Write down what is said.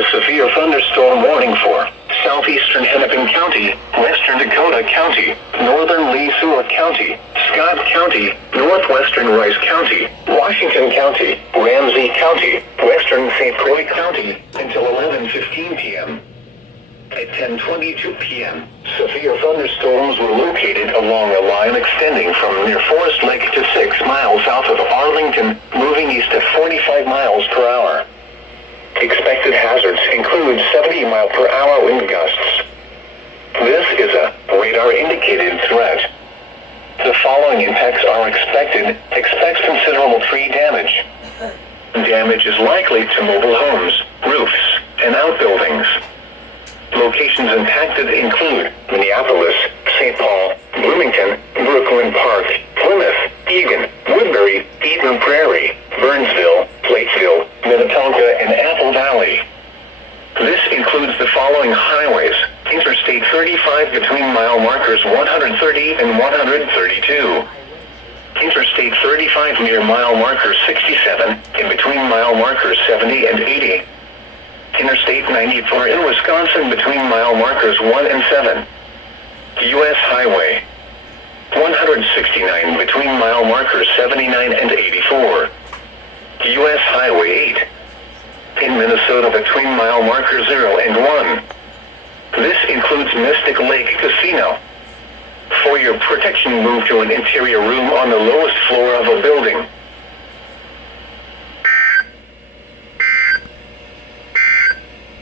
a severe thunderstorm warning for southeastern Hennepin County, western Dakota County, northern Lee Suwa County, Scott County, northwestern Rice County, Washington County, Ramsey County, western St. Croix County, until 11:15 p.m. At 10:22 p.m., severe thunderstorms were located along a line extending from near Forest Lake to 6 miles south of Arlington, moving east at 45 miles per hour. Expected hazards include 70-mile-per-hour wind gusts. This is a radar-indicated threat. The following impacts are expected. Expect considerable tree damage. Damage is likely to mobile homes, roofs, and outbuildings. Locations impacted include Minneapolis, St. Paul, Bloomington, Brooklyn Park, Plymouth, Eagan, Woodbury, Eden Prairie, Burnsville, Platesville, Minnetonka, and Apple Valley. This includes the following highways: Interstate 35 between mile markers 130 and 132. Interstate 35 near mile marker 67 and between mile markers 70 and 80. Interstate 94 in Wisconsin between mile markers 1 and 7. U.S. Highway 169 between mile markers 79 and 84. U.S. Highway 8 in Minnesota between mile markers 0 and 1. This includes Mystic Lake Casino. For your protection, move to an interior room on the lowest floor of a building.